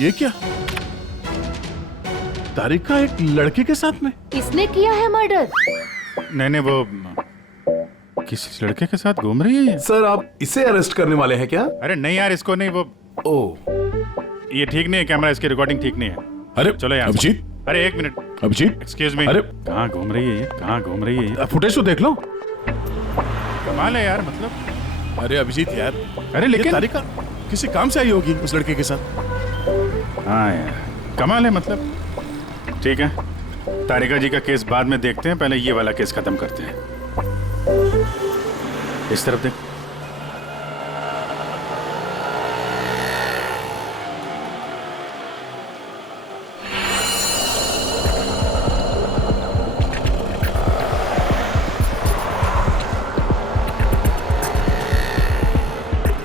ये क्या? तारिका एक लड़के के साथ में? किसने किया है मर्डर? नहीं, वो किसी लड़के के साथ घूम रही है ये। सर, आप इसे अरेस्ट करने वाले हैं क्या? अरे नहीं यार, इसको नहीं। वो ये ठीक नहीं है, कैमरा इसकी रिकॉर्डिंग ठीक नहीं है। अरे चलो यार। अभिजीत, अरे एक मिनट, अभिजीत, एक्सक्यूज मी। अरे कहाँ घूम रही है ये? कहाँ घूम रही है ये? फुटेज तो देख लो। कमाल है यार, मतलब। अरे अभिजीत यार, अरे लेकिन तारिका किसी काम से आई होगी उस लड़के के साथ। हाँ यार, कमाल है मतलब। ठीक है, तारिका जी का केस बाद में देखते हैं, पहले ये वाला केस खत्म करते हैं। इस तरफ देख।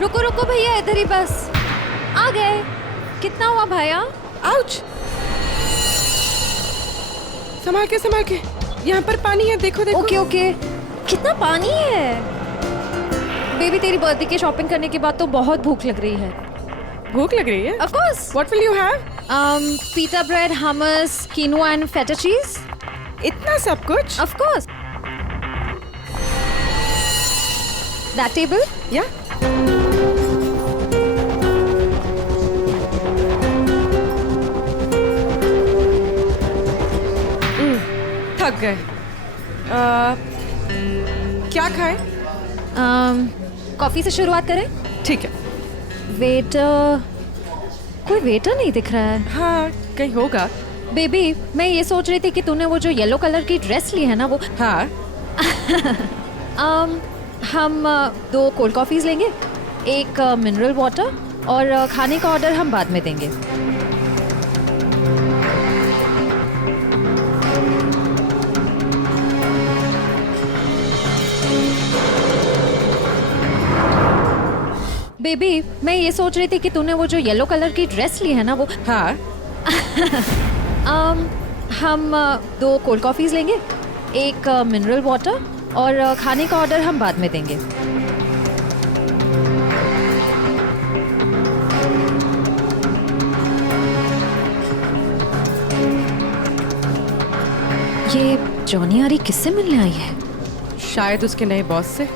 रुको रुको भैया, इधर ही बस। आ गए। कितना हुआ भैया? आउच! संभाल के, यहाँ पर पानी है, देखो देखो। Okay okay. कितना पानी है? बेबी, तेरी बर्थडे की शॉपिंग करने के बाद तो बहुत भूख लग रही है। भूख लग रही है? Of course. What will you have? Pita bread, hummus, quinoa and feta cheese. इतना सब कुछ? Of course. That table? Yeah. थक गए। क्या खाएं? कॉफी से शुरुआत करें? ठीक है। वेटर, कोई वेटर नहीं दिख रहा है। हाँ, कहीं होगा। बेबी, मैं ये सोच रही थी कि तूने वो जो येलो कलर की ड्रेस ली है ना, वो हाँ। हम 2 कोल्ड कॉफीज लेंगे, 1 मिनरल वाटर, और खाने का ऑर्डर हम बाद में देंगे। बेबी, मैं ये सोच रही थी कि तूने वो जो येलो कलर की ड्रेस ली है ना, वो हाँ। हम 2 कोल्ड कॉफीज लेंगे, 1 मिनरल वाटर, और खाने का ऑर्डर हम बाद में देंगे। ये जॉनी आरी किससे मिलने आई है? शायद उसके नए बॉस से।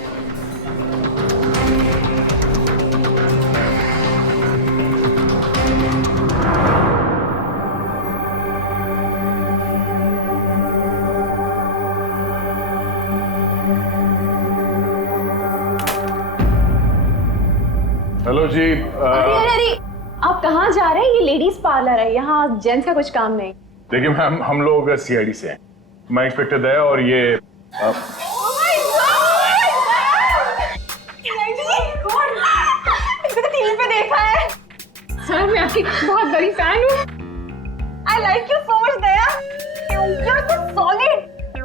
हेलो जी। अरे आप कहाँ जा रहे हैं? ये लेडीज पार्लर है, यहाँ जेंट्स का कुछ काम नहीं। देखिए मैम, हम लोग सीआईडी से हैं। मैं इंस्पेक्टर दया और ये टीवी पे देखा है सर, मैं आपकी बहुत बड़ी फैन हूँ। I like you so much Daya, you're so solid।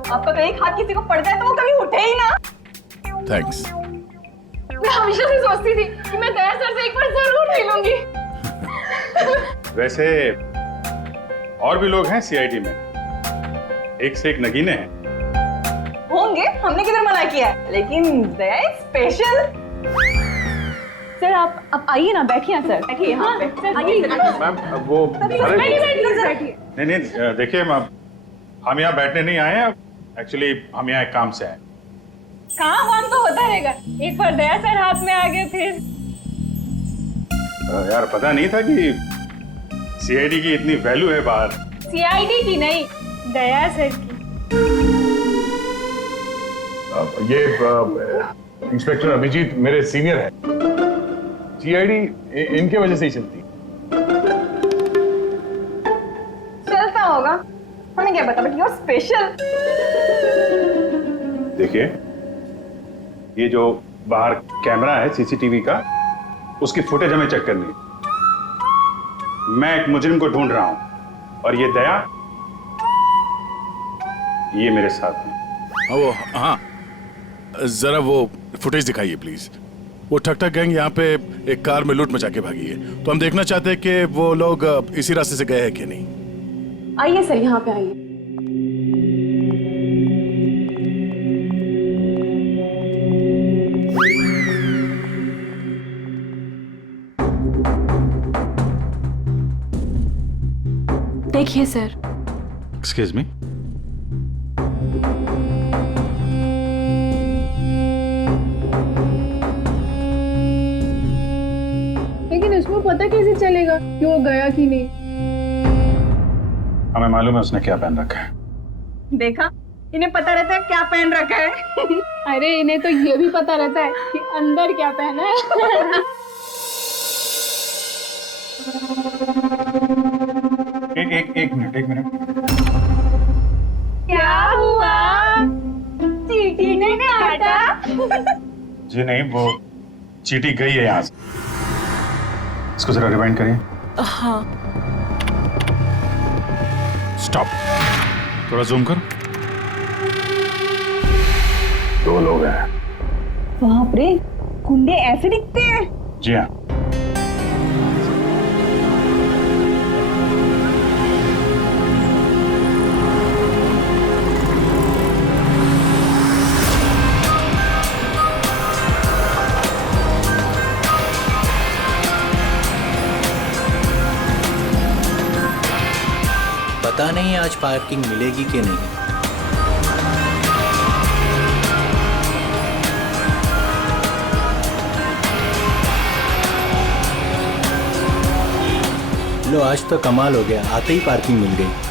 आपका तो एक हाथ किसी को पड़ जाए तो वो कभी उठे ही ना। थैंक्स। मैं हमेशा से सोचती थी कि मैं दया सर से एक बार जरूर मिलूंगी। वैसे और भी लोग हैं सीआईडी में, एक से एक नगीने हैं। होंगे, हमने किधर मना किया है, लेकिन दया इज स्पेशल। सर आप आइए ना, बैठिए ना सर, बैठिए यहाँ पे। आइए मैम वो बैठिए। नहीं, देखिए मैम, हम यहाँ बैठने नहीं आए हैं, एक्चुअली हम यहाँ एक काम से आए। काम तो होता रहेगा, एक बार दया सर हाथ में आ गए फिर। यार पता नहीं था कि सीआईडी की इतनी वैल्यू है बाहर। सीआईडी की नहीं, दया सर की। ये इंस्पेक्टर अभिजीत मेरे सीनियर हैं। सीआईडी इनके वजह से ही चलती। चलता होगा, हमें क्या पता, बट यू आर स्पेशल। देखिए, ये जो बाहर कैमरा है सीसीटीवी का, उसकी फुटेज हमें चेक करनी है। मैं एक मुजरिम को ढूंढ रहा हूं और ये दया, ये मेरे साथ है। हाँ, जरा वो फुटेज दिखाइए प्लीज। वो ठक ठक गैंग यहाँ पे एक कार में लूट मचा के भागी है, तो हम देखना चाहते हैं कि वो लोग इसी रास्ते से गए हैं कि नहीं। आइए सर, यहाँ पे आइए। देखिए सर, एक्सक्यूज मी, लेकिन इसमें पता कैसे चलेगा कि वो गया कि नहीं? हमें मालूम है उसने क्या पहन रखा है। देखा, इन्हें पता रहता है क्या पहन रखा है। अरे इन्हें तो ये भी पता रहता है कि अंदर क्या पहना है। एक मिनट। क्या हुआ? चीटी ने काटा? जी नहीं, वो चीटी गई है यहाँ से। इसको जरा रिवाइंड करिए। हाँ। स्टॉप, थोड़ा जूम कर। 2 लोग हैं। बाप रे, गुंडे ऐसे दिखते हैं? जी हाँ। पता नहीं आज पार्किंग मिलेगी कि नहीं। लो, आज तो कमाल हो गया, आते ही पार्किंग मिल गई।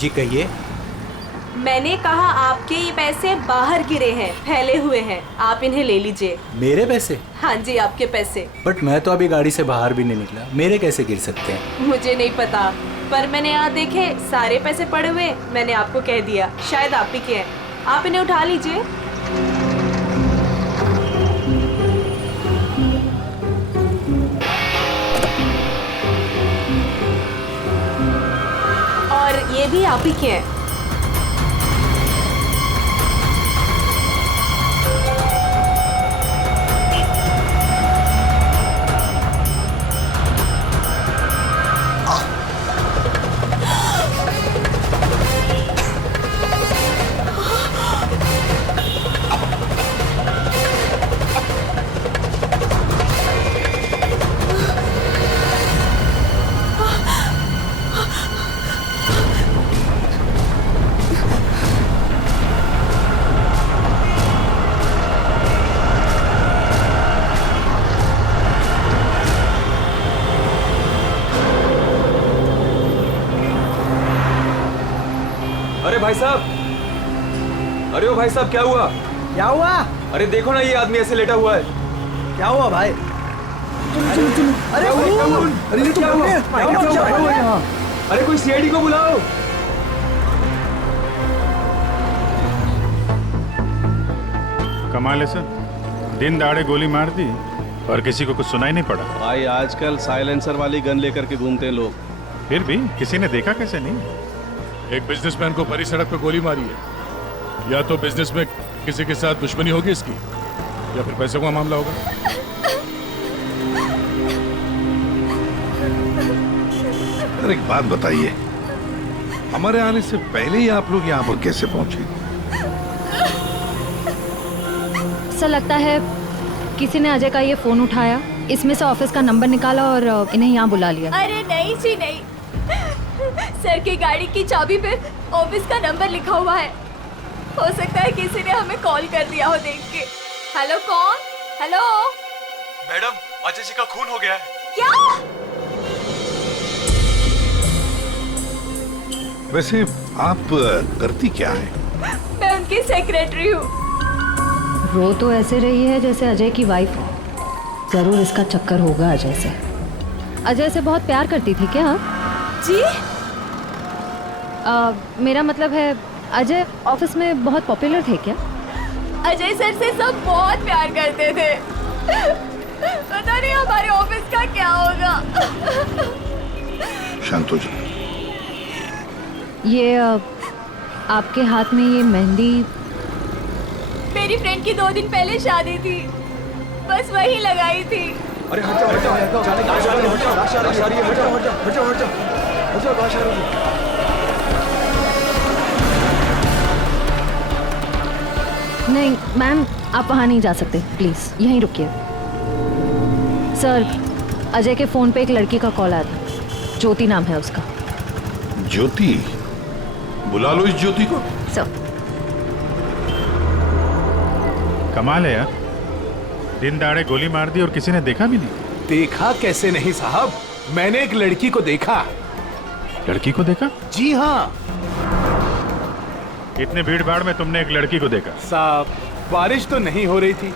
जी कहिए। मैंने कहा आपके ये पैसे बाहर गिरे हैं, फैले हुए हैं, आप इन्हें ले लीजिए। मेरे पैसे? हाँ जी, आपके पैसे। बट मैं तो अभी गाड़ी से बाहर भी नहीं निकला, मेरे कैसे गिर सकते हैं? मुझे नहीं पता, पर मैंने यहाँ देखे सारे पैसे पड़े हुए, मैंने आपको कह दिया, शायद आप ही के हैं। आप इन्हें उठा लीजिए। और ये भी आप ही के हैं। अरे भाई साहब, अरे ओ भाई साहब, क्या हुआ? क्या हुआ? अरे देखो ना, ये आदमी ऐसे लेटा हुआ है। क्या हुआ भाई? अरे अरे ये क्या हुआ? अरे कोई सीआईडी को बुलाओ। कमाल है सर, दिन दहाड़े गोली मार दी और किसी को कुछ सुनाई नहीं पड़ा। भाई आजकल साइलेंसर वाली गन लेकर के घूमते हैं लोग। फिर भी किसी ने देखा कैसे नहीं? एक बिजनेसमैन को भरी सड़क पे गोली मारी है। या तो बिजनेस में किसी के साथ दुश्मनी होगी इसकी, या फिर पैसे का मामला होगा। अरे एक बात बताइए, हमारे आने से पहले ही आप लोग यहाँ पर कैसे पहुंचे? ऐसा लगता है किसी ने अजय का ये फोन उठाया, इसमें से ऑफिस का नंबर निकाला और इन्हें यहाँ बुला लिया। अरे नहीं जी नहीं, सर की गाड़ी की चाबी पे ऑफिस का नंबर लिखा हुआ है। हो सकता है किसी ने हमें कॉल कर दिया हो देख के। हेलो, कौन? हेलो मैडम, अजय जी का खून हो गया है। क्या? वैसे आप करती क्या है? मैं उनकी सेक्रेटरी हूँ। रो तो ऐसे रही है जैसे अजय की वाइफ हो। जरूर इसका चक्कर होगा अजय से। अजय से बहुत प्यार करती थी क्या? जी? मेरा मतलब है, अजय ऑफिस में बहुत पॉपुलर थे क्या? अजय सर से सब बहुत प्यार करते थे। पता नहीं हमारे ऑफिस का क्या होगा। शांत हो जा। ये आपके हाथ में ये मेहंदी मेरी फ्रेंड की 2 दिन पहले शादी थी, बस वही लगाई थी। अरे हट जाओ हट जाओ हट जाओ लाश आ रही है, हट जाओ लाश आ रही है, हट जाओ हट जाओ हट जाओ हट जाओ हट जाओ लाश आ रही है। नहीं मैम, आप वहाँ नहीं जा सकते, प्लीज़ यहीं रुकिए। सर, अजय के फ़ोन पे एक लड़की का कॉल आया था, ज्योति नाम है उसका। ज्योति? बुला लो इस ज्योति को। सर। कमाल है यार, दिन दहाड़े गोली मार दी और किसी ने देखा भी नहीं। देखा कैसे नहीं साहब, मैंने एक लड़की को देखा। लड़की को देखा? जी हाँ। इतने भीड़ भाड़ में तुमने एक लड़की को देखा? साहब, बारिश तो नहीं हो रही थी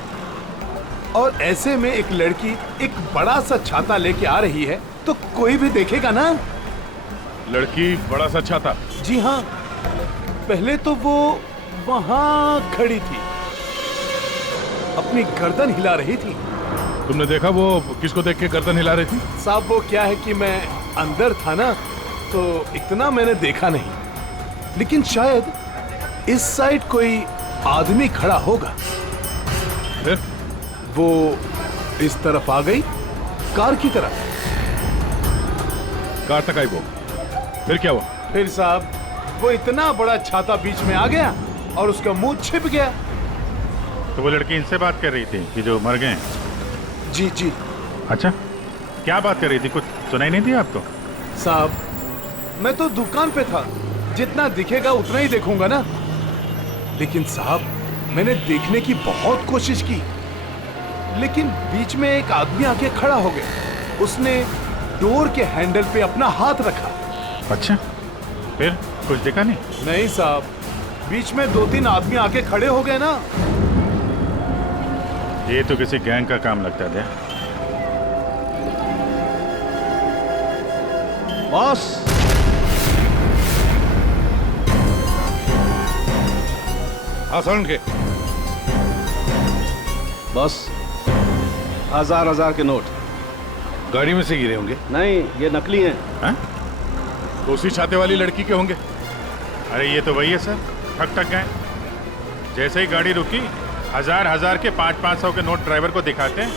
और ऐसे में एक लड़की एक बड़ा सा छाता लेके आ रही है तो कोई भी देखेगा ना। लड़की बड़ा सा छाता? जी हाँ। पहले तो वो वहां खड़ी थी, अपनी गर्दन हिला रही थी। तुमने देखा वो किसको देख के गर्दन हिला रही थी? साहब वो क्या है कि मैं अंदर था ना, तो इतना मैंने देखा नहीं, लेकिन शायद इस साइड कोई आदमी खड़ा होगा। फिर वो इस तरफ आ गई, कार की तरफ। कार तक आई वो, फिर क्या हुआ? फिर साहब वो इतना बड़ा छाता बीच में आ गया और उसका मुंह छिप गया। तो वो लड़की इनसे बात कर रही थी कि जो मर गए? जी जी। अच्छा, क्या बात कर रही थी? कुछ सुनाई नहीं दिया आपको? साहब मैं तो दुकान पे था, जितना दिखेगा उतना ही देखूंगा ना। लेकिन साहब मैंने देखने की बहुत कोशिश की, लेकिन बीच में एक आदमी आके खड़ा हो गया। उसने डोर के हैंडल पे अपना हाथ रखा। अच्छा, फिर कुछ देखा नहीं? नहीं साहब, बीच में 2-3 आदमी आके खड़े हो गए ना। ये तो किसी गैंग का काम लगता है। बॉस, आसान के बॉस, 1000 के नोट गाड़ी में से गिरे होंगे। नहीं, ये नकली हैं। हाँ? तो उसी छाते वाली लड़की के होंगे। अरे ये तो वही है सर, ठग ठग गए। जैसे ही गाड़ी रुकी, 1000 के 500 के नोट ड्राइवर को दिखाते हैं,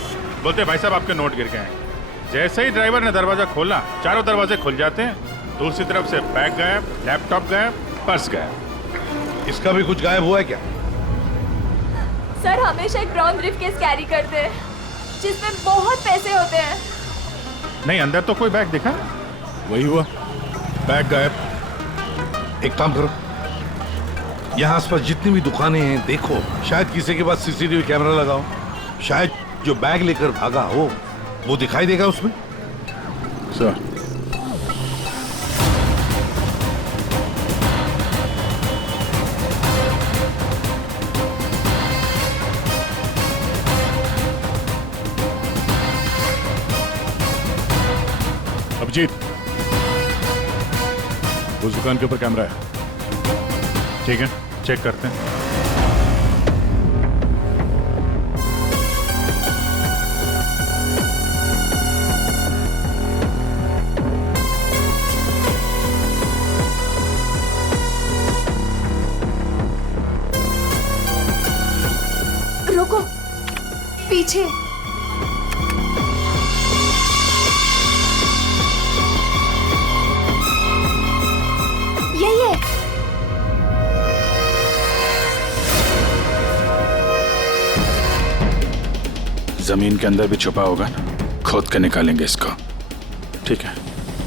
बोलते भाई साहब आपके नोट गिर गए हैं। जैसे ही ड्राइवर ने दरवाजा खोला, चारों दरवाजे खुल जाते हैं। दूसरी तरफ से बैग गायब, लैपटॉप गायब, पर्स गायब। इसका भी कुछ गायब हुआ है क्या? सर हमेशा एक ब्राउन ब्रीफकेस कैरी करते हैं जिसमें बहुत पैसे होते हैं। नहीं, अंदर तो कोई बैग दिखा? वही हुआ, बैग गायब। एक काम करो, यहाँ आसपास जितनी भी दुकानें हैं देखो, शायद किसी के पास सीसीटीवी कैमरा लगाओ। शायद जो बैग लेकर भागा हो वो दिखाई देगा उसमें। सर, अभिजीत, उस दुकान के ऊपर कैमरा है। ठीक है, चेक करते हैं। रुको, पीछे। यही है। जमीन के अंदर भी छुपा होगा ना, खोद के निकालेंगे इसको। ठीक है,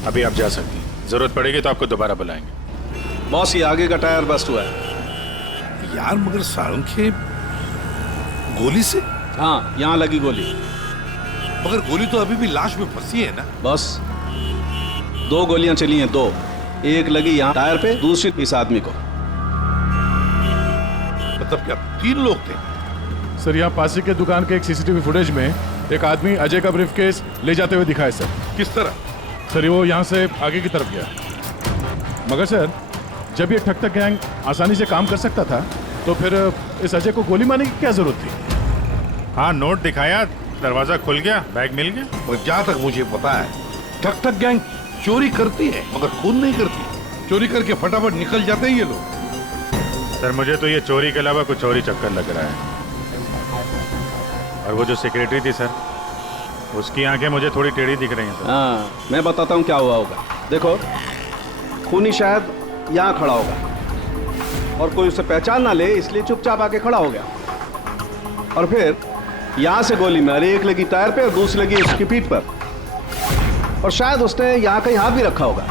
अभी आप जा सकती हैं। जरूरत पड़ेगी तो आपको दोबारा बुलाएंगे। बॉस, ये आगे का टायर बस्ट हुआ है। यार मगर सारंगे गोली से? हाँ, यहाँ लगी गोली। मगर गोली तो अभी भी लाश में फंसी है ना। बस 2 गोलियां चली हैं, 2। एक लगी यहाँ टायर पे, दूसरी इस आदमी को। मतलब क्या 3 लोग थे? सर, यहाँ पासी के दुकान के एक सीसीटीवी फुटेज में एक आदमी अजय का ब्रीफकेस ले जाते हुए दिखा है सर। किस तरह? सर, वो यहाँ से आगे की तरफ गया। मगर सर, जब ये ठग ठग गैंग आसानी से काम कर सकता था तो फिर इस अजय को गोली मारने की क्या जरूरत थी? हाँ, नोट दिखाया, दरवाजा खुल गया, बैग मिल गया। और जहाँ तक मुझे पता है, ठग ठग गैंग चोरी करती है मगर खून नहीं करती। चोरी करके फटाफट निकल जाते हैं ये लोग। सर मुझे तो ये चोरी के अलावा कुछ और ही चक्कर लग रहा है। और वो जो सेक्रेटरी थी सर, उसकी आंखें मुझे थोड़ी टेढ़ी दिख रही हैं सर। हाँ, मैं बताता हूँ क्या हुआ होगा। देखो, खूनी शायद यहाँ खड़ा होगा और कोई उसे पहचान ना ले, इसलिए चुपचाप आके खड़ा हो गया। और फिर यहाँ से गोली मारी, एक लगी टायर पे और दूसरी लगी उसकी पीठ पर। और शायद उसने यहाँ कहीं हाथ भी रखा होगा।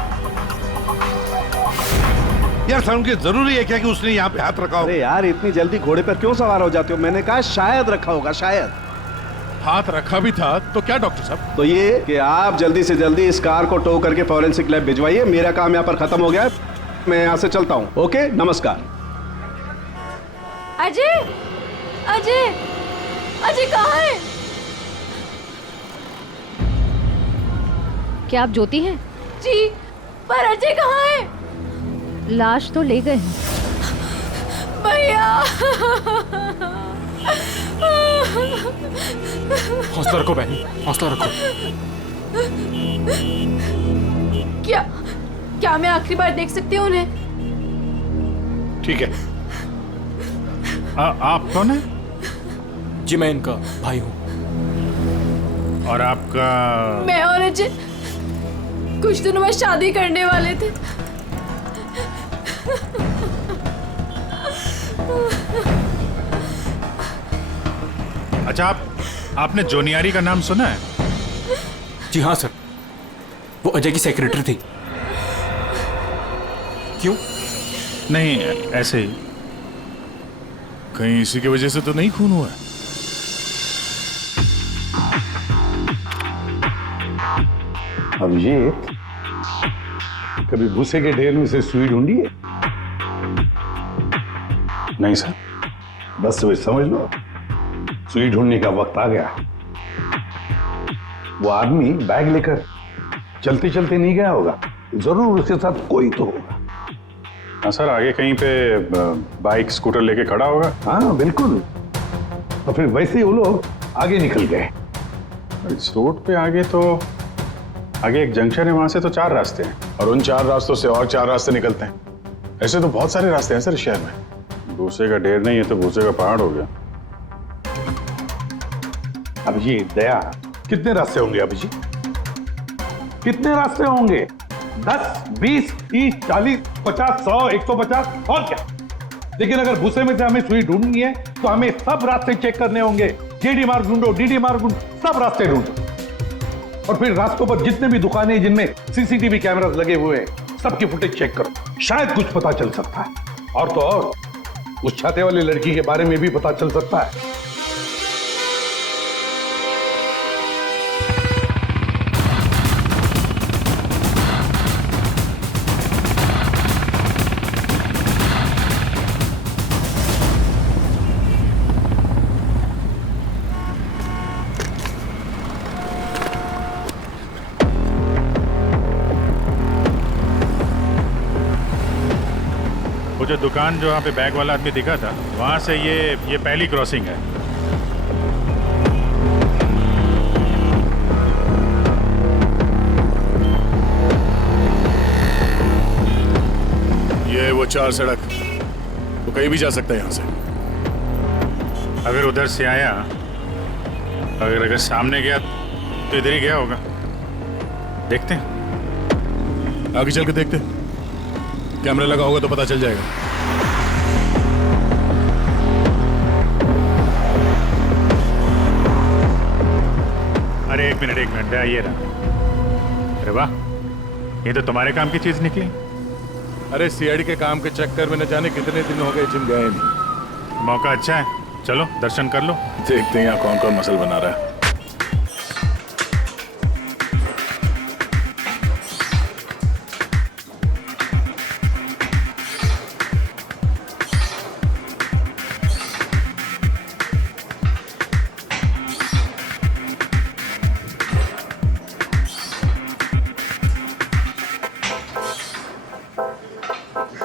यार साहब, जरूरी है क्या कि उसने यहाँ पे हाथ रखा हो? अरे यार, इतनी जल्दी घोड़े पर क्यों सवार हो जाते हो? मैंने कहा शायद रखा होगा, शायद। हाथ रखा भी था तो क्या डॉक्टर साहब? तो ये कि आप जल्दी से जल्दी इस कार को टो करके फॉरेंसिक लैब भिजवाइए। मेरा काम यहाँ पर खत्म हो गया है, मैं यहाँ से चलता हूँ। ओके, नमस्कार। अजय, अजय, अजय कहाँ है? क्या आप ज्योति हैं? जी, पर अजय कहाँ है? लाश तो ले गए। भैया, हौसला रखो बहन, हौसला रखो। क्या मैं आखिरी बार देख सकती हूँ उन्हें? ठीक है। आप कौन है? जी मैं इनका भाई हूँ। और आपका? मैं और अजय कुछ दिनों बाद शादी करने वाले थे। अच्छा, आपने जोनियारी का नाम सुना है? जी हाँ सर, वो अजय की सेक्रेटरी थी। क्यों? नहीं, ऐसे ही। कहीं इसी की वजह से तो नहीं खून हुआ है? अभिजीत, कभी भूसे के ढेर में से सुई ढूंढी है? नहीं सर। बस वही समझ लो, सुई ढूंढने का वक्त आ गया। वो आदमी बैग लेकर चलते चलते नहीं गया होगा, जरूर उसके साथ कोई तो होगा। हाँ सर, आगे कहीं पे बाइक स्कूटर लेके खड़ा होगा। हाँ बिल्कुल। और फिर वैसे ही वो लोग आगे निकल गए। इस रोड पे आगे तो आगे एक जंक्शन है, वहां से तो 4 रास्ते हैं और उन 4 रास्तों से और 4 रास्ते निकलते हैं। ऐसे तो बहुत सारे रास्ते हैं सर शहर में। भूसे का ढेर नहीं है तो भूसे का पहाड़ हो गया। अभिजीत, दया, कितने रास्ते होंगे अभिजीत? कितने रास्ते होंगे? 10, 20, 30, 40, 50, 100, 150 और क्या? लेकिन अगर भूसे में से हमें सुई ढूंढनी है तो हमें सब रास्ते चेक करने होंगे। जेडी मार्ग ढूंढो, डीडी मार्ग ढूंढो, सब रास्ते ढूंढो। और फिर रास्तों पर जितने भी दुकानें जिनमें सीसीटीवी कैमरास लगे हुए हैं, सबकी फुटेज चेक करो, शायद कुछ पता चल सकता है। और तो और उस छाते वाली लड़की के बारे में भी पता चल सकता है। वो जो दुकान जो वहाँ पे बैग वाला आदमी दिखा था, वहाँ से ये पहली क्रॉसिंग है। ये वो 4 सड़क, वो कहीं भी जा सकता है यहाँ से। अगर उधर से आया, अगर सामने गया तो इधर ही गया होगा। देखते हैं, आगे चल के देखते हैं। कैमरा लगा होगा तो पता चल जाएगा। अरे एक मिनट, ये रहा। अरे वाह, ये तो तुम्हारे काम की चीज निकली। अरे सीआईडी के काम के चक्कर में न जाने कितने दिन हो गए जिम गए नहीं। मौका अच्छा है, चलो दर्शन कर लो। देखते हैं यहाँ कौन कौन मसल बना रहा है।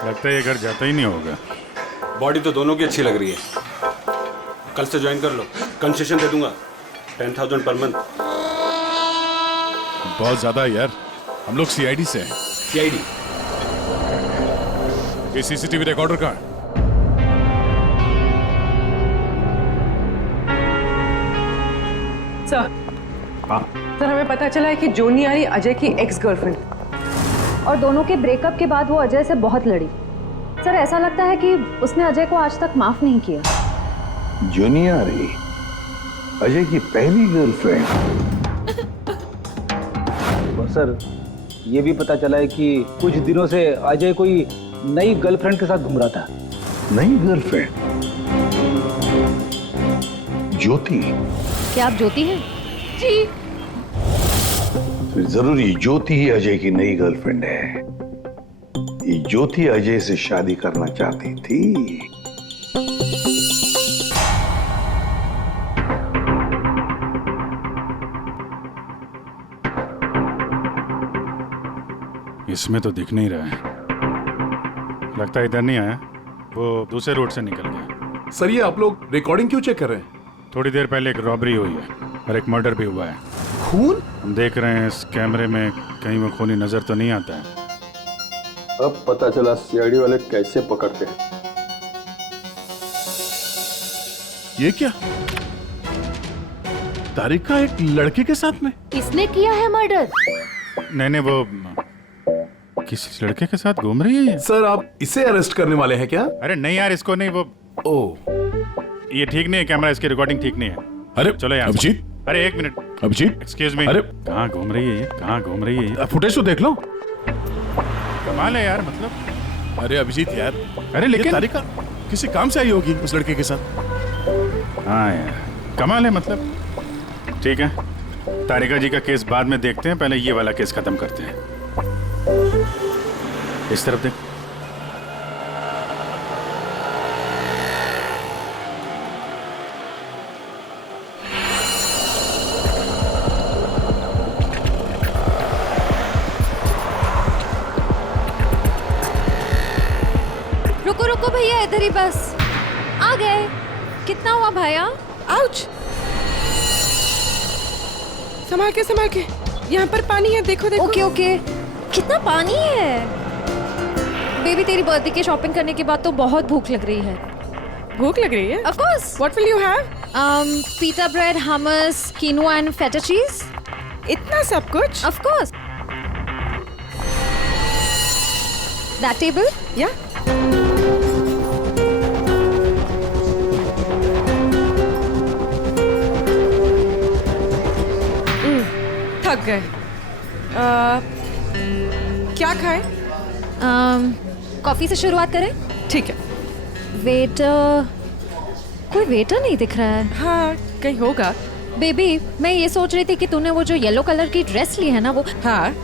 लगता है ये घर जाता ही नहीं होगा। बॉडी तो दोनों की अच्छी लग रही है। कल से ज्वाइन कर लो, कंसेशन दे दूंगा 10,000 पर मंथ। बहुत ज्यादा यार, हम लोग सीआईडी से हैं। सीआईडी? ये सीसीटीवी रिकॉर्डर कहाँ है? सर, सर हमें पता चला है कि जोनी आरी अजय की एक्स गर्लफ्रेंड, और दोनों के ब्रेकअप के बाद वो अजय से बहुत लड़ी। सर ऐसा लगता है कि उसने अजय को आज तक माफ नहीं किया। जोनी आरी अजय की पहली गर्लफ्रेंड। और सर ये भी पता चला है कि कुछ दिनों से अजय कोई नई गर्लफ्रेंड के साथ घूम रहा था। नई गर्लफ्रेंड? ज्योति? क्या आप ज्योति हैं? जी। फिर जरूरी ज्योति ही अजय की नई गर्लफ्रेंड है। ये ज्योति अजय से शादी करना चाहती थी। इसमें तो दिख नहीं रहा है, लगता है इधर नहीं आया, वो दूसरे रोड से निकल गया। सर ये आप लोग रिकॉर्डिंग क्यों चेक कर रहे हैं? थोड़ी देर पहले एक रॉबरी हुई है और एक मर्डर भी हुआ है। खून? हम देख रहे हैं इस कैमरे में कहीं वो खूनी नजर तो नहीं आता है। अब पता चला सीआईडी वाले कैसे पकड़ते हैं। ये क्या? तारिका एक लड़के के साथ में? किसने किया है मर्डर? नहीं, वो किसी लड़के के साथ घूम रही है ये। सर आप इसे अरेस्ट करने वाले हैं क्या? अरे नहीं यार, इसको नहीं। वो ये ठीक नहीं है, कैमरा इसकी रिकॉर्डिंग ठीक नहीं है। अरे चलो यार। अभिजीत, अरे एक मिनट। Abhijit, excuse me. अरे कहाँ घूम रही है ये? कहाँ घूम रही है ये? फुटेज तो देख लो। कमाल है यार, मतलब। अरे अभिजीत यार, अरे लेकिन तारिका किसी काम से आई होगी उस लड़के के साथ। हाँ यार, कमाल है मतलब। ठीक है, तारिका जी का केस बाद में देखते हैं, पहले ये वाला केस खत्म करते हैं। इस तरफ देख। रुको रुको भैया, इधर ही बस। आ गए। कितना हुआ भैया? आउच! संभाल के, यहाँ पर पानी है, देखो देखो। Okay okay. कितना पानी है? बेबी तेरी बर्थडे की शॉपिंग करने के बाद तो बहुत भूख लग रही है। भूख लग रही है? Of course. What will you have? Pita bread, hummus, quinoa and feta cheese. इतना सब कुछ? Of course. That table? Yeah. थक गए। क्या खाएं? कॉफी से शुरुआत करें? ठीक है। वेटर, कोई वेटर नहीं दिख रहा है। हाँ, कहीं होगा। बेबी, मैं ये सोच रही थी कि तूने वो जो येलो कलर की ड्रेस ली है ना, वो। हाँ।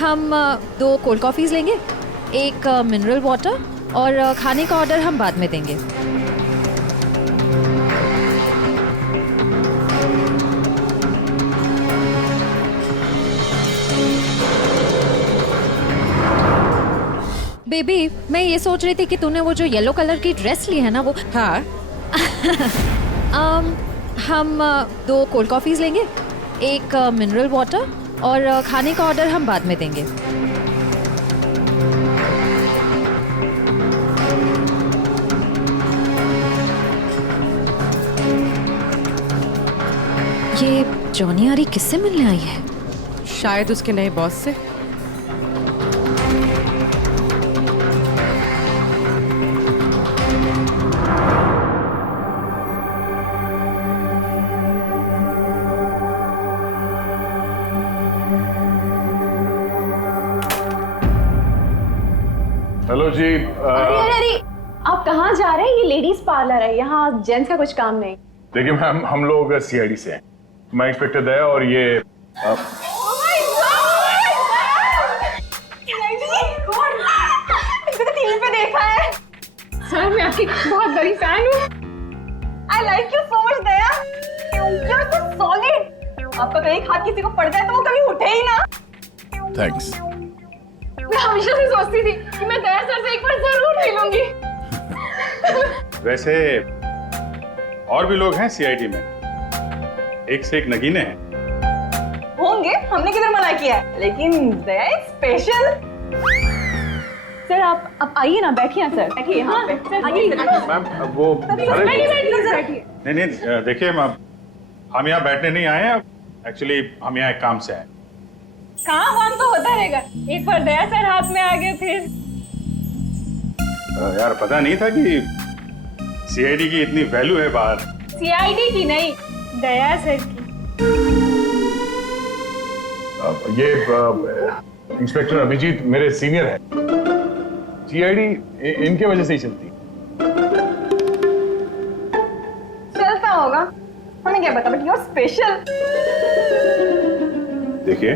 हम 2 कोल्ड कॉफीज लेंगे, 1 मिनरल वाटर, और खाने का ऑर्डर हम बाद में देंगे। बेबी, मैं ये सोच रही थी कि तूने वो जो येलो कलर की ड्रेस ली है ना, वो। हाँ। हम 2 कोल्ड कॉफीज लेंगे, 1 मिनरल वाटर, और खाने का ऑर्डर हम बाद में देंगे। ये जॉनी आरी किससे मिलने आई है? शायद उसके नए बॉस से। हेलो जी। अरे आप कहाँ जा रहे हैं? ये लेडीज पार्लर है, यहाँ जेंट्स का कुछ काम नहीं। देखिए मैम, हम लोग सीआईडी से हैं। मैं इंस्पेक्टर दया और ये टीवी पे देखा है। सर मैं आपकी बहुत बड़ी फैन हूँ। I like you so much Daya. You're so solid। आपका कहीं हाथ किसी को पड़ जाए तो वो कभी उठे ही ना। थैंक्स। मैं हमेशा से सोचती थी कि मैं दया सर से एक बार जरूर मिलूंगी। वैसे और भी लोग हैं सीआईडी में, एक से एक नगीने हैं। होंगे, हमने किधर मना किया है, लेकिन दया इज स्पेशल। सर आप आइए ना, बैठिए ना सर, बैठिए यहाँ पे, आइए मैम वो बैठिए। नहीं देखिए मैम, हम यहाँ बैठने नहीं आए हैं, एक्चुअली हम यहाँ एक काम से आए। काम वाम तो होता रहेगा, एक बार दया सर हाथ में आ गए फिर। यार पता नहीं था कि सीआईडी की इतनी वैल्यू है बाहर। सीआईडी की नहीं, दया सर की। ये इंस्पेक्टर अभिजीत मेरे सीनियर है, सीआईडी इनके वजह से ही चलती। चलता होगा, हमें क्या पता, बट यू आर स्पेशल। देखिए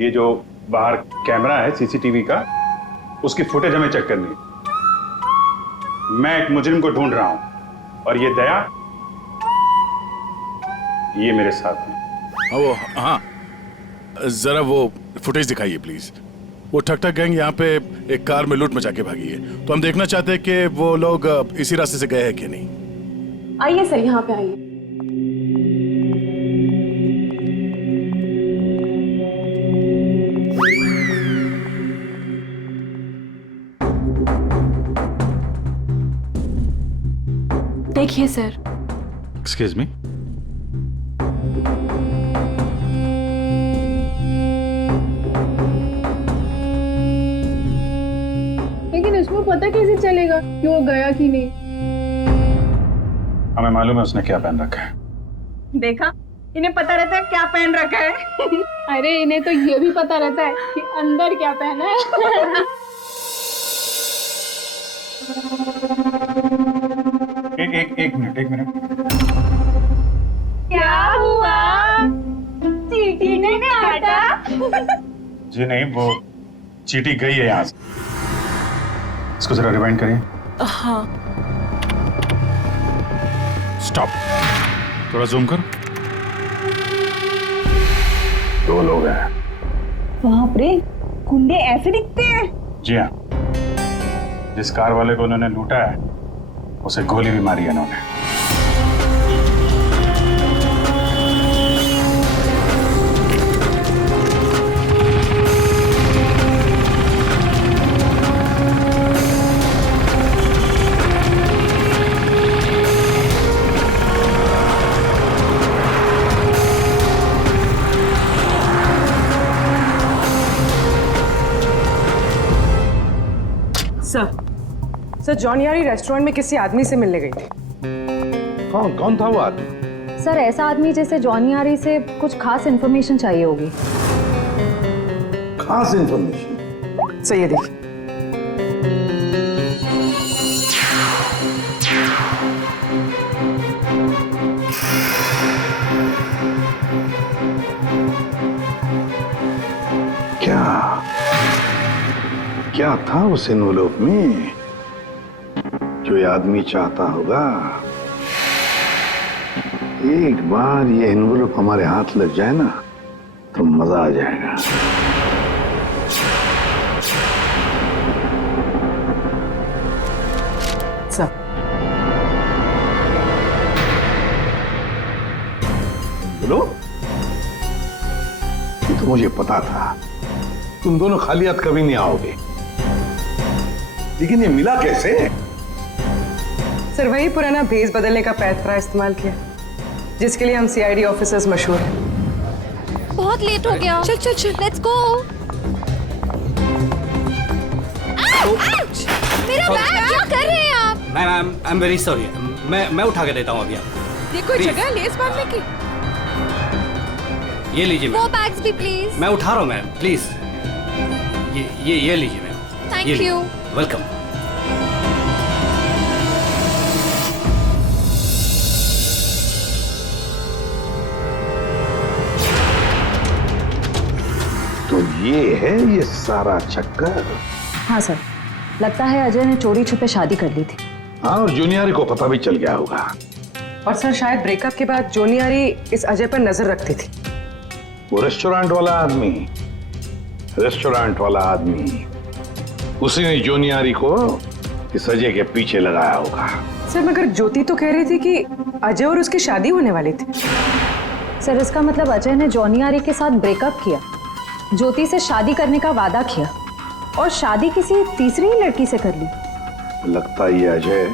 ये जो बाहर कैमरा है सीसीटीवी का, उसकी फुटेज हमें चेक करनी है। मैं एक मुजरिम को ढूंढ रहा हूं और ये दया ये मेरे साथ है। हाँ जरा वो फुटेज दिखाइए प्लीज। वो ठक गैंग यहाँ पे एक कार में लूट मचा के भागी है, तो हम देखना चाहते हैं कि वो लोग इसी रास्ते से गए हैं कि नहीं। आइए सर, यहाँ पे आइए। देखिए सर। Excuse me. लेकिन इसको पता कैसे चलेगा कि वो गया कि नहीं? हमें मालूम है उसने क्या पहन रखा है। देखा, इन्हें पता रहता है क्या पहन रखा है। अरे इन्हें तो ये भी पता रहता है कि अंदर क्या पहना है। एक मिनट। क्या हुआ? चीटी ने काटा? जी नहीं, वो चीटी गई है यहाँ से। इसको जरा रिवाइंड करिए। हाँ। स्टॉप, थोड़ा जूम करो। 2 लोग हैं। बाप रे, गुंडे ऐसे दिखते हैं? जी हाँ, जिस कार वाले को उन्होंने लूटा है उसे गोली भी मारी है उन्होंने। सर जॉनियारी रेस्टोरेंट में किसी आदमी से मिलने गई थी। कौन था वो आदमी? सर ऐसा आदमी जैसे जॉनियारी से कुछ खास इन्फॉर्मेशन चाहिए होगी। खास इन्फॉर्मेशन? सही है, देखिए। क्या था उस एनवेलप में जो ये आदमी चाहता होगा? एक बार ये एनवेलप हमारे हाथ लग जाए ना तो मजा आ जाएगा। सर बोलो। ये तो मुझे पता था, तुम दोनों खाली हाथ कभी नहीं आओगे, लेकिन ये मिला कैसे? सर वही पुराना भेस बदलने का पैतरा इस्तेमाल किया जिसके लिए हम सीआईडी ऑफिसर्स मशहूर हैं। बहुत लेट हो गया। चल लेट्स गो। मेरा बैग क्या कर रहे हैं आप? Ma'am I am very sorry, मैं उठा के देता हूँ अभी आपको। ये कोई जगह है लेस बांधने की? ये लीजिए वो बैग्स भी प्लीज। मैं उठा रहा हूँ मैम, प्लीज। ये लीजिए मैम। Thank you. वेलकम। तो ये सारा चक्कर? हाँ सर, लगता है अजय ने चोरी छुपे शादी कर ली थी। हाँ, और जूनियर को पता भी चल गया होगा। और सर शायद ब्रेकअप के बाद जूनियारी इस अजय पर नजर रखती थी। वो रेस्टोरेंट वाला आदमी उसी ने जूनियारी को इस अजय के पीछे लगाया होगा। सर मगर ज्योति तो कह रही थी कि अजय और उसकी शादी होने वाली थी। सर इसका मतलब अजय ने जॉनियारी के साथ ब्रेकअप किया, ज्योति से शादी करने का वादा किया, और शादी किसी तीसरी ही लड़की से कर ली। लगता ये अजय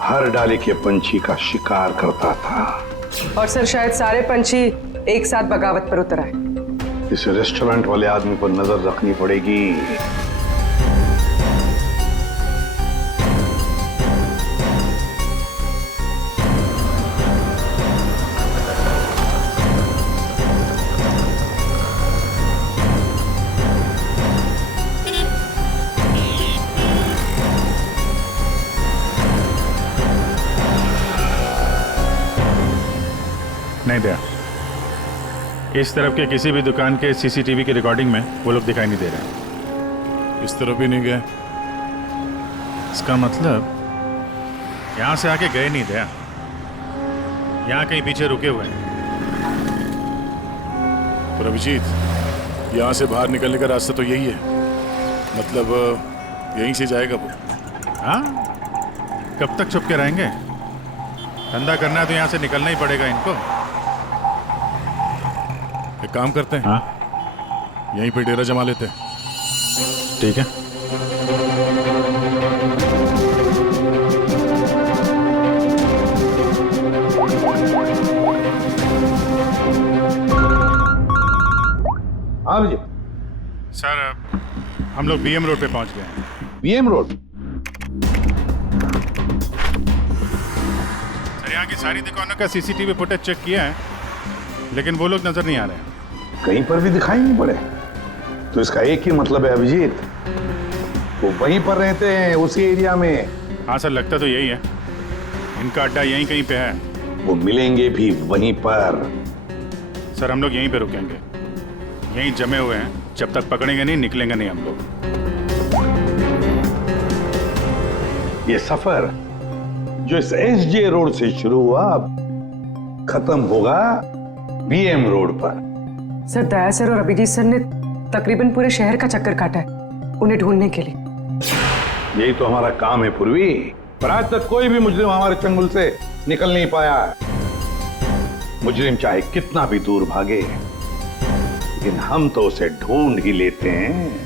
हर डाली के पंछी का शिकार करता था। और सर शायद सारे पंछी एक साथ बगावत पर उतर आए। इस रेस्टोरेंट वाले आदमी पर नजर रखनी पड़ेगी। नहीं दया, इस तरफ के किसी भी दुकान के सीसीटीवी की रिकॉर्डिंग में वो लोग दिखाई नहीं दे रहे। इस तरफ भी नहीं गए। इसका मतलब यहां से आके गए नहीं दया, यहां कहीं पीछे रुके हुए हैं। पर अभिजीत, यहाँ से बाहर निकलने का रास्ता तो यही है, मतलब यहीं से जाएगा वो। हाँ, कब तक छुप के रहेंगे? धंधा करना है तो यहाँ से निकलना ही पड़ेगा इनको। एक काम करते हैं, हाँ, यहीं पे डेरा जमा लेते हैं। ठीक है। हाँ जी सर, हम लोग बीएम रोड पे पहुंच गए हैं। BM road? सर, यहाँ की सारी दुकानों का सीसीटीवी फुटेज चेक किया है, लेकिन वो लोग नजर नहीं आ रहे हैं। कहीं पर भी दिखाई नहीं पड़े। तो इसका एक ही मतलब है अभिजीत, वो वहीं पर रहते हैं, उसी एरिया में। हाँ सर, लगता तो यही है। इनका अड्डा यहीं कहीं पे है। वो मिलेंगे भी वहीं पर। सर, हम लोग यहीं पे रुकेंगे, यहीं जमे हुए हैं। जब तक पकड़ेंगे नहीं, निकलेंगे नहीं हम लोग। ये सफर जो इस एसजे रोड से शुरू हुआ, खत्म होगा बीएम रोड पर। सर, दया सर और अभिजीत सर ने तकरीबन पूरे शहर का चक्कर काटा है उन्हें ढूंढने के लिए। यही तो हमारा काम है पूर्वी, पर आज तक कोई भी मुजरिम हमारे चंगुल से निकल नहीं पाया। मुजरिम चाहे कितना भी दूर भागे, लेकिन हम तो उसे ढूंढ ही लेते हैं।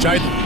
चाय दो।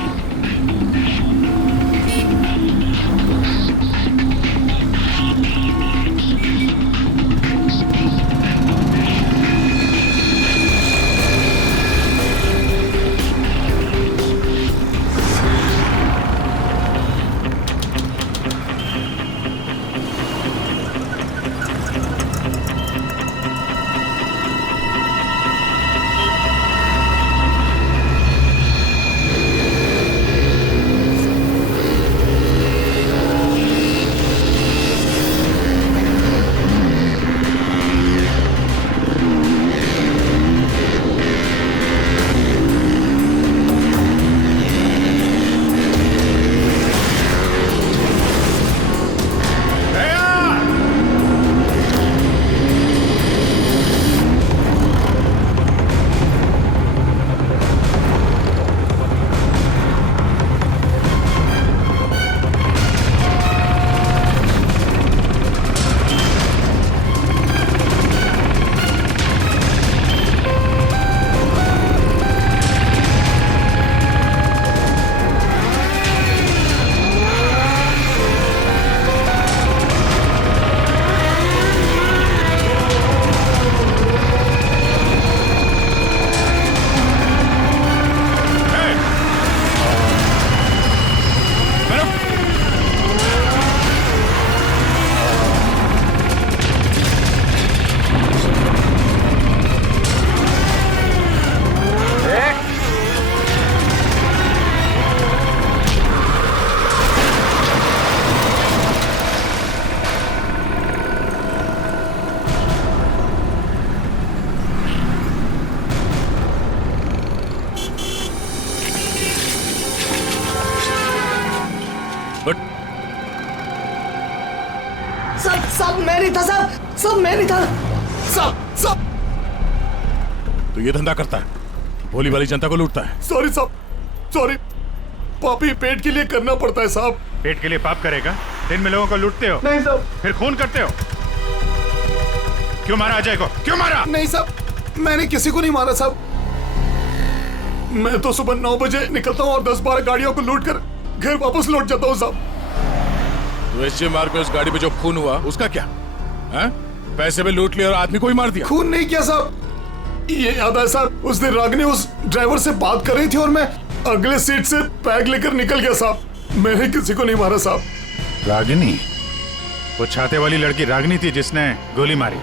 साहब मैं नहीं था साहब, सब मैं नहीं था साहब। तो ये धंधा करता है, भोली वाली जनता को लूटता है। सॉरी साहब, सॉरी। पापी पेट के लिए करना पड़ता है साहब। पेट के लिए पाप करेगा? दिन में लोगों को लूटते हो, नहीं साहब। फिर खून करते हो। क्यों मारा अजय को? क्यों मारा? नहीं साहब, मैंने किसी को नहीं मारा साहब। मैं तो सुबह 9 बजे निकलता हूँ और 10-12 गाड़ियों को लूट कर घर वापस लौट जाता हूँ साहब। तो एसजे मार्ग में उस गाड़ी पे जो खून हुआ उसका क्या है? पैसे में लूट लिया और आदमी को ही मार दिया। खून नहीं किया साहब, ये याद है साहब, उस दिन रागिनी उस ड्राइवर से बात कर रही थी और मैं अगले सीट से बैग लेकर निकल गया साहब। मैंने किसी को नहीं मारा साहब। रागिनी? वो छाते वाली लड़की रागिनी थी जिसने गोली मारी,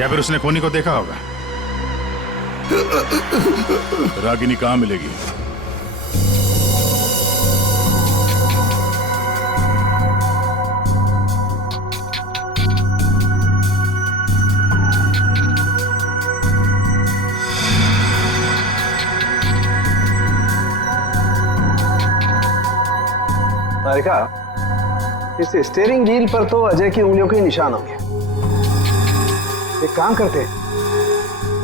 या फिर उसने खूनी को देखा होगा? रागिनी कहाँ मिलेगी? तारिका, इस स्टीयरिंग व्हील पर तो अजय की उंगलियों के निशान होंगे। एक काम करते हैं,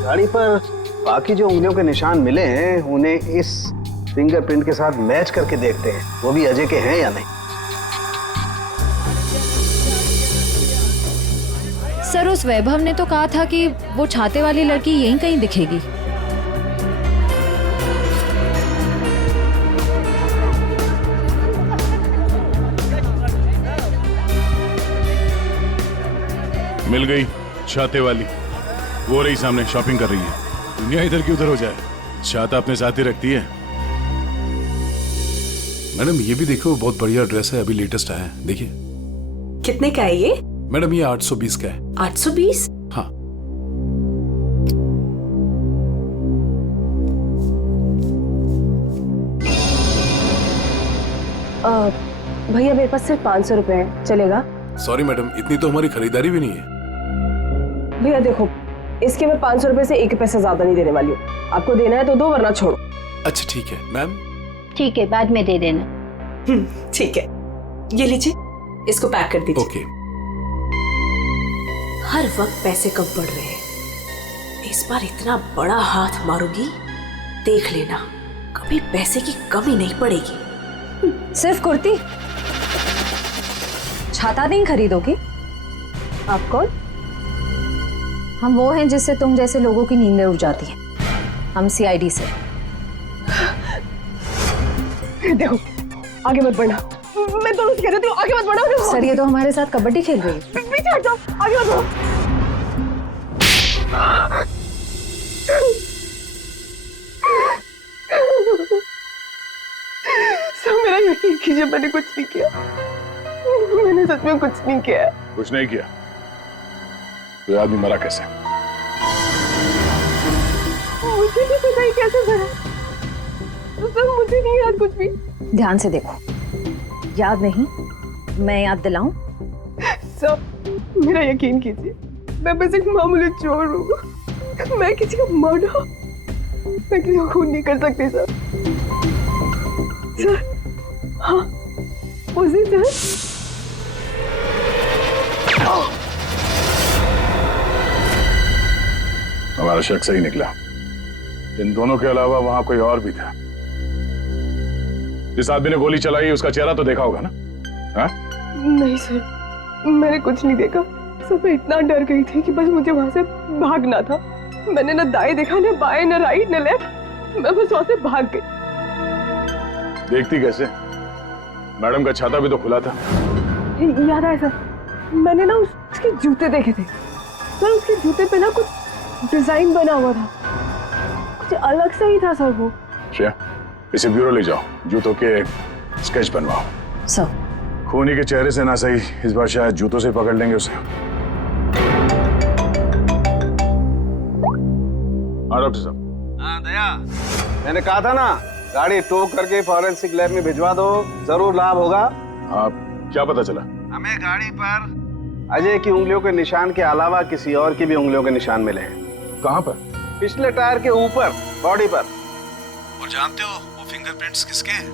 गाड़ी पर बाकी जो उंगलियों के निशान मिले हैं उन्हें इस फिंगरप्रिंट के साथ मैच करके देखते हैं, वो भी अजय के हैं या नहीं। सर, उस वैभव ने तो कहा था कि वो छाते वाली लड़की यहीं कहीं दिखेगी। मिल गई छाते वाली, वो रही सामने, शॉपिंग कर रही है। दुनिया इधर की उधर हो जाए, छाता अपने साथ ही रखती है। मैडम ये भी देखो, बहुत बढ़िया ड्रेस है, अभी लेटेस्ट आया है, देखिए। कितने का है ये? मैडम ये 820 का है। 820? हाँ। भैया मेरे पास सिर्फ 500 रुपए है, चलेगा? सॉरी मैडम, इतनी तो हमारी खरीदारी भी नहीं है। भैया देखो, इसके मैं 500 रुपए से 1 पैसा ज्यादा नहीं देने वाली हूँ। आपको देना है तो दो, वरना छोड़ो। अच्छा ठीक है मैम। ठीक है, बाद में दे देना। ठीक है, ये लीजिए, इसको पैक कर दीजिए। ओके। हर वक्त पैसे कम पड़ रहे हैं, इस बार इतना बड़ा हाथ मारूंगी, देख लेना, कभी पैसे की कमी नहीं पड़ेगी। सिर्फ कुर्ती, छाता नहीं खरीदोगी? आप कौन? हम वो हैं जिससे तुम जैसे लोगों की नींदें उड़ जाती हैं। हम सीआईडी से। देखो, आगे मत बढ़ना, मैं तो कह देती हूँ, आगे मत बढ़ना। सर, ये तो हमारे साथ कबड्डी खेल रही है। पीछे हट जाओ, आगे मत बढ़ो। सर मेरा यकीन कीजिए, मैंने कुछ नहीं किया, मैंने सच में कुछ नहीं किया। कुछ नहीं किया? तो आदमी मरा कैसे? मुझे नहीं पता ही कैसे मरा, सर मुझे नहीं याद कुछ भी। ध्यान से देखो, याद नहीं? मैं याद दिलाऊं? सर मेरा यकीन कीजिए, मैं बस एक मामूली चोर हूँ, मैं किसी का मर्डर, मैं किसी को खून नहीं कर सकती सर। सर हाँ, उस दिन सर हमारा शक सही निकला। इन दोनों के अलावा वहां कोई और भी था। जिस आदमी ने गोली चलाई उसका चेहरा तो देखा होगा ना? हा? नहीं सर, मैंने कुछ नहीं देखा। सर मैं इतना डर गई थी कि बस मुझे वहां से भागना था। मैंने ना दाएं देखा, ना बाएं, ना राइट, ना लेफ्ट, मैं बस वहां से भाग गई। देखती कैसे? मैडम का छाता भी तो खुला था। याद आया सर, मैंने ना उसके जूते देखे थे सर, उसके जूते पे ना कुछ डिजाइन बना हुआ था, कुछ अलग से ही था सर वो। श्रेया, इसे ब्यूरो ले जाओ, जूतों के स्केच बनवाओ। सर खूनी के चेहरे से ना सही, इस बार शायद जूतों से पकड़ लेंगे उसे। हाँ डॉक्टर साहब। हाँ दया, मैंने कहा था ना, गाड़ी टो करके फॉरेंसिक लैब में भिजवा दो, जरूर लाभ होगा। आप क्या पता चला? हमें गाड़ी पर अजय की उंगलियों के निशान के अलावा किसी और की भी उंगलियों के निशान मिले हैं। कहाँ पर? पिछले टायर के ऊपर, बॉडी पर। और जानते हो वो फिंगरप्रिंट्स किसके हैं?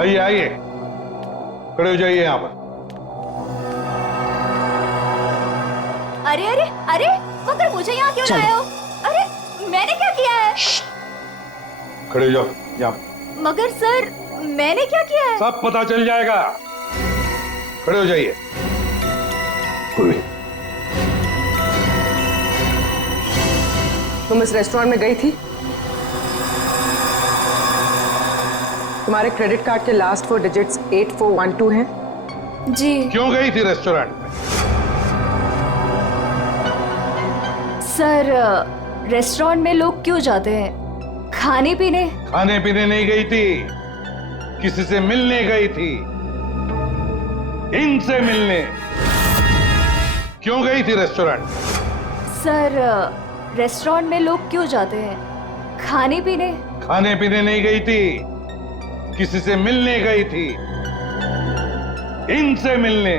आइए आइए, खड़े हो जाइए यहां पर। अरे अरे अरे, मगर मुझे यहाँ क्यों लाए हो? अरे मैंने क्या किया है? खड़े हो जाओ यहाँ। मगर सर मैंने क्या किया है? सब पता चल जाएगा। खड़े हो जाइए। तुम इस रेस्टोरेंट में गई थी? तुम्हारे क्रेडिट कार्ड के लास्ट 4 डिजिट्स 8412 हैं? जी। क्यों गई थी रेस्टोरेंट में? सर रेस्टोरेंट में लोग क्यों जाते हैं? खाने पीने? खाने पीने नहीं गई थी, किसी से मिलने गई थी। इनसे मिलने। क्यों गई थी रेस्टोरेंट? सर रेस्टोरेंट में लोग क्यों जाते हैं? खाने पीने? खाने पीने नहीं गई थी, किसी से मिलने गई थी। इनसे मिलने।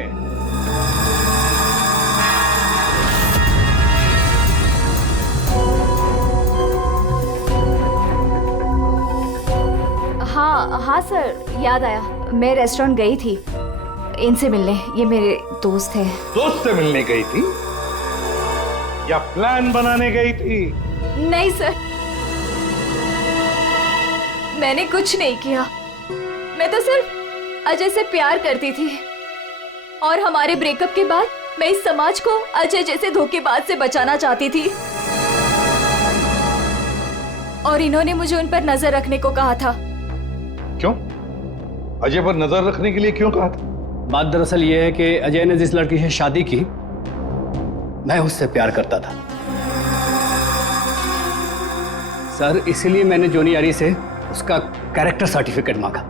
हाँ सर, याद आया, मैं रेस्टोरेंट गई थी इनसे मिलने। ये मेरे दोस्त हैं। दोस्त से मिलने गई थी या प्लान बनाने गई थी? नहीं सर, मैंने कुछ नहीं किया। मैं तो सिर्फ अजय से प्यार करती थी और हमारे ब्रेकअप के बाद मैं इस समाज को अजय जैसे धोखेबाज से बचाना चाहती थी और इन्होंने मुझे उन पर नजर रखने को कहा था। क्यों? अजय पर नजर रखने के लिए क्यों कहा था? बात दरअसल ये है कि अजय ने जिस लड़की से शादी की, मैं उससे प्यार करता था सर, इसीलिए मैंने जोनी यारी से उसका कैरेक्टर सर्टिफिकेट मांगा।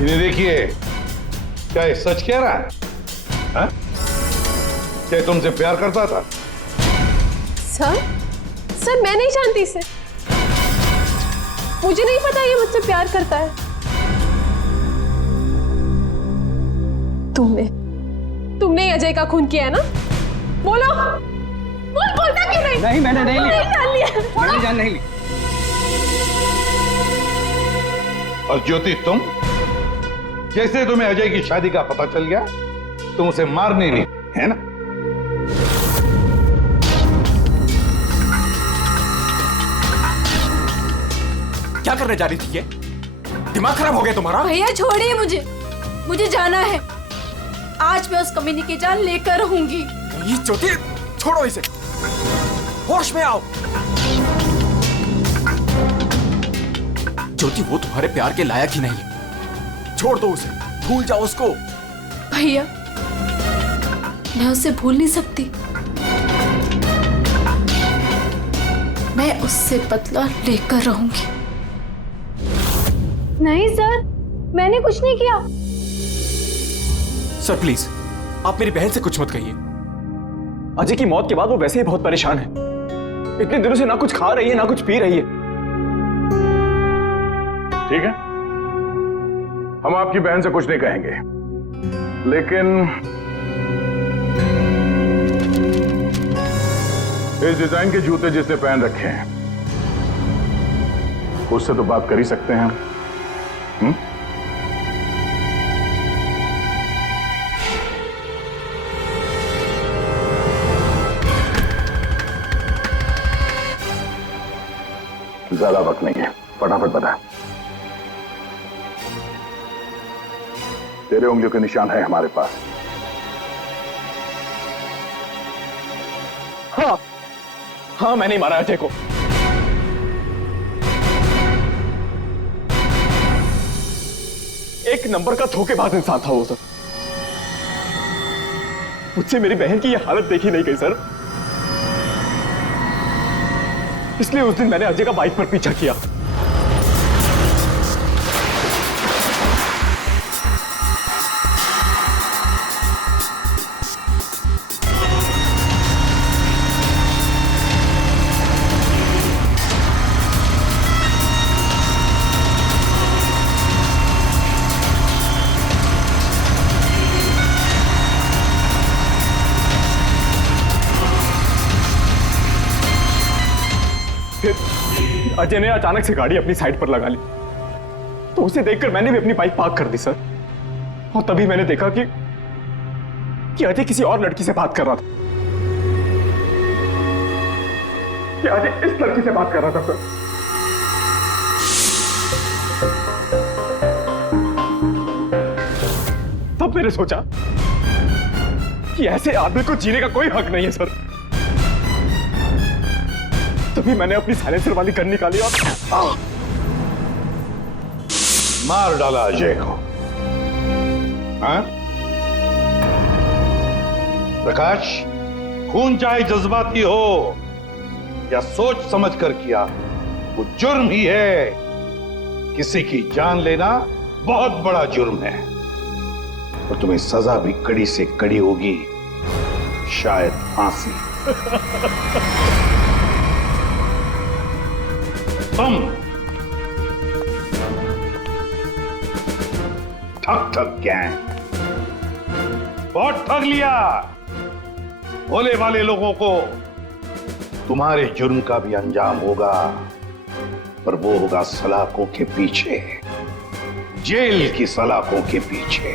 इन्हें देखिए, क्या ये सच कह रहा है? हाँ? क्या तुमसे प्यार करता था? सर मैं नहीं जानती इसे, मुझे नहीं पता ये मुझसे प्यार करता है। तुमने अजय का खून किया है ना? बोलो, बोलता क्यों नहीं? नहीं, मैंने नहीं लिया। जान लिया। मैंने जान नहीं ली। और ज्योति, तुम जैसे तुम्हें अजय की शादी का पता चल गया, तुम उसे मारने नहीं, है ना? क्या करने जा रही थी ये? दिमाग खराब हो गया तुम्हारा? भैया छोड़िए मुझे जाना है। आज मैं उस कमीनी की जान लेकर रहूंगी। ये ज्योति, छोड़ो इसे, होश में आओ। ज्योति, वो तुम्हारे प्यार के लायक ही नहीं है, छोड़ दो उसे, भूल जाओ उसको। भैया मैं उसे भूल नहीं सकती, मैं उससे बदला लेकर रहूंगी। नहीं सर, मैंने कुछ नहीं किया। सर प्लीज, आप मेरी बहन से कुछ मत कहिए। अजय की मौत के बाद वो वैसे ही बहुत परेशान है। इतने दिनों से ना कुछ खा रही है ना कुछ पी रही है। ठीक है, हम आपकी बहन से कुछ नहीं कहेंगे, लेकिन इस डिजाइन के जूते जिसने पहन रखे हैं उससे तो बात कर ही सकते हैं हम। ज्यादा वक्त नहीं है, फटाफट बता। तेरे उंगलियों के निशान है हमारे पास। हाँ, मैंने ही मारा अजय को। एक नंबर का धोखेबाज इंसान था वो सर। मुझसे मेरी बहन की ये हालत देखी नहीं गई सर, इसलिए उस दिन मैंने अजय का बाइक पर पीछा किया। अजय ने अचानक से गाड़ी अपनी साइड पर लगा ली, तो उसे देखकर मैंने भी अपनी बाइक पार्क कर दी सर। और तभी मैंने देखा कि अजय किसी और लड़की से बात कर रहा था। कि अजय इस लड़की से बात कर रहा था सर। तब मैंने सोचा कि ऐसे आदमी को जीने का कोई हक नहीं है सर। तभी मैंने अपनी साइलेंसर वाली गन निकाली और मार डाला अजय को। हाँ? प्रकाश, खून चाहे जज्बाती हो या सोच समझ कर किया, वो जुर्म ही है। किसी की जान लेना बहुत बड़ा जुर्म है और तुम्हें सजा भी कड़ी से कड़ी होगी, शायद फांसी। तुम ठग गैंग बहुत ठग लिया। भोले वाले लोगों को तुम्हारे जुर्म का भी अंजाम होगा, पर वो होगा सलाखों के पीछे, जेल की सलाखों के पीछे।